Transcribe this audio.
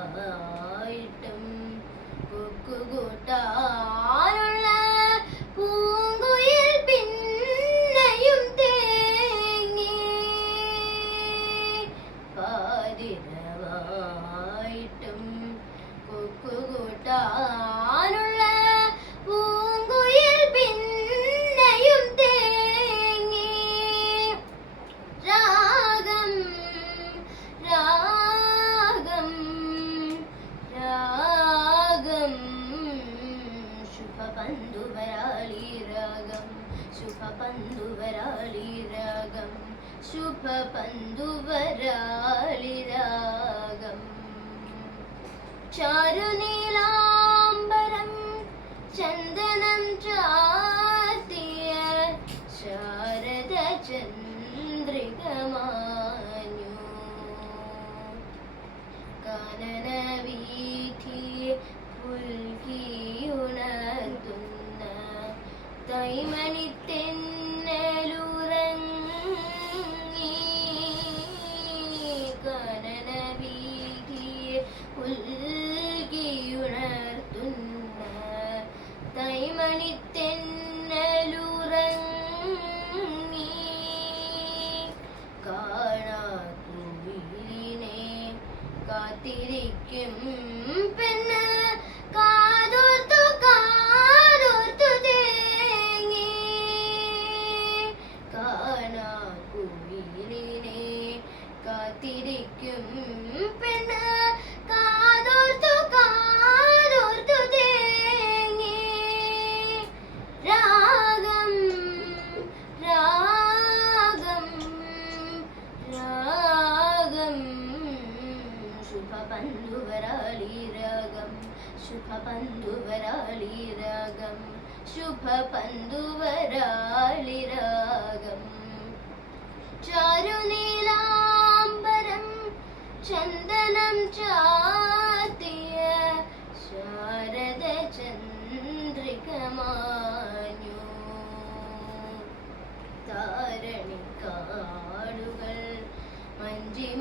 പാതിരവായിട്ടും കൊക്കുകൂട്ടാനുള്ള പൂങ്കുയിൽ പിന്നെയും തേങ്ങി. പാതിരവായിട്ടും കൊക്കുകൂട്ടാനുള്ള പൂങ്കുയിൽ പിന്നെയും തേങ്ങി. രാഗം രാഗം രാഗം ശുഭപന്തുവരാളി രാഗം ശുഭപന്തുവരാളി രാഗം ശുഭപന്തുവരാളി രാഗം. ചാരുനീലാംബരം ചന്ദനം ചാർത്തിയ ശാരദ ചന്ദ്രികമാഞ്ഞു. കാനനവീഥി പുൽകിയുണർത്തുന്ന തൈമണിത്തെന്നലുറങ്ങി. കാനനവീഥി പുൽകിയുണർത്തുന്ന തൈമണിത്തെന്നലുറങ്ങി. കാണാക്കുയിലിനെ കാത്തിരിക്കും പെണ്ണ് കാതോർത്തു കാതോർത്തു തേങ്ങി. കാണാക്കുയിലിനെ കാത്തിരിക്കും പെണ്ണ് കാതോർത്തു കാതോർത്തു തേങ്ങി. രാഗം രാഗം രാഗം ശുഭപന്തുവരാളി രാഗം ശുഭപന്തുവരാളി രാഗം ശുഭപന്തുവരാളി രാഗം. ചാരുനീലാംബരം ചന്ദനം ചാർത്തിയ ശാരദ ചന്ദ്രികമാഞ്ഞു. താരണിക്കാടുകൾ മഞ്ജിമ